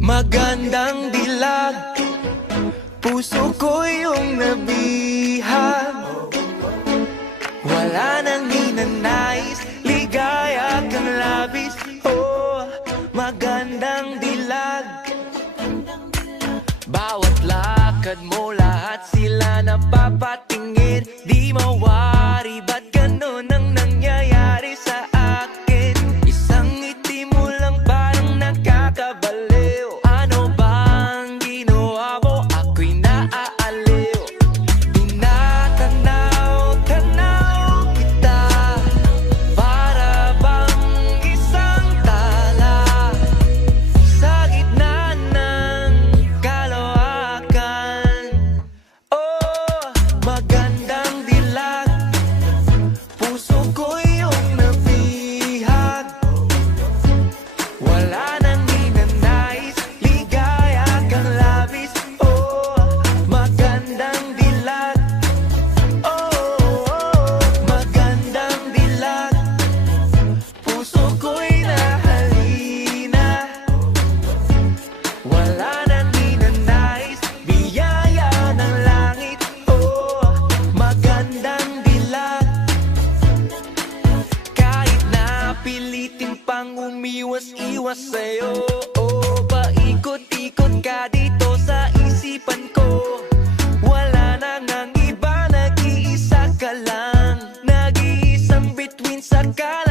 Magandang dilag, puso ko yung nabihag. Wala nang ninanais, ligaya kang labis. Oh, magandang dilag. Bawat lakad mo, lahat sila napapatingin. Di mawari, ba't ganun ang nangyayari sa akin? Isang ngiti mo lang parang nakakabaliw. Ano bang ginawa mo? Ako'y naaaliw. Tinatanaw-tanaw kita, para bang isang tala sa gitna ng kalawakan. Oh, magandang dilag, puso ko yung nabihag. Wala nang ninanais, ligaya kang labis. Oh, magandang dilag. Oh, magandang dilag, puso ko'y nahalina. Wala nang ninanais, biyaya ng langit. Oh, magandang dilag. Kahit na pilitin pang umiwas-iwas sa'yo, oh, paikot-ikot ka dito sa isipan ko. Wala nang ang iba, nag-iisa ka lang. Nag-iisang bituin sa kala